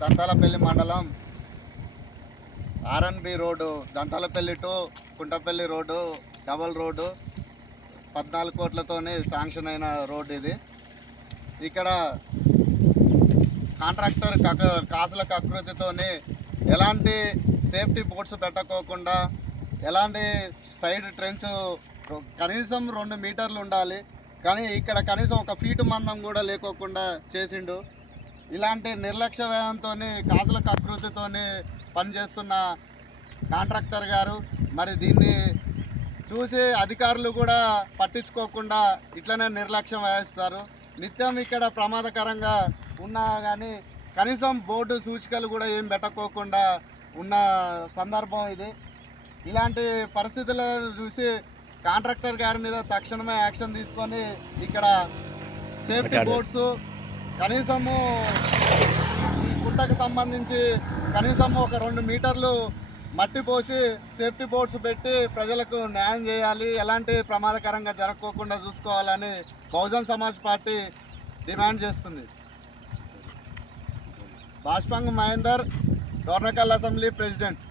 దంతాలపల్లి మండలం RNB road Dantalapalli to Kuntapalli road double road పద్నాలుగు కోట్లతోనే శాంక్షన్ అయిన రోడ్డు ఇది. ఇక్కడ కాంట్రాక్టర్ కక కాసుల కకృతితోని ఎలాంటి సేఫ్టీ బోర్డ్స్ పెట్టకోకుండా ఎలాంటి సైడ్ ట్రెన్స్ కనీసం రెండు మీటర్లు ఉండాలి. కానీ ఇక్కడ కనీసం ఒక ఫీటు మందం కూడా లేకోకుండా చేసిండు. ఇలాంటి నిర్లక్ష్య వ్యయంతో కాసుల కకృతితో పనిచేస్తున్న కాంట్రాక్టర్ గారు మరి దీన్ని చూసి అధికారులు కూడా పట్టించుకోకుండా ఇట్లనే నిర్లక్ష్యం వహిస్తారు నిత్యం ఇక్కడ ప్రమాదకరంగా ఉన్నా కానీ కనీసం బోర్డు సూచికలు కూడా ఏం పెట్టకోకుండా ఉన్న సందర్భం ఇది. ఇలాంటి పరిస్థితులను చూసి కాంట్రాక్టర్ గారి మీద తక్షణమే యాక్షన్ తీసుకొని ఇక్కడ సేఫ్టీ బోర్డ్స్ కనీసము గుట్టకు సంబంధించి కనీసం ఒక రెండు మీటర్లు మట్టి పోసి సేఫ్టీ బోర్డ్స్ పెట్టి ప్రజలకు న్యాయం చేయాలి. ఎలాంటి ప్రమాదకరంగా జరగకోకుండా చూసుకోవాలని బహుజన్ సమాజ్ పార్టీ డిమాండ్ చేస్తుంది. బాష్పంగ్ మహేందర్ డోర్నకల్ అసెంబ్లీ ప్రెసిడెంట్.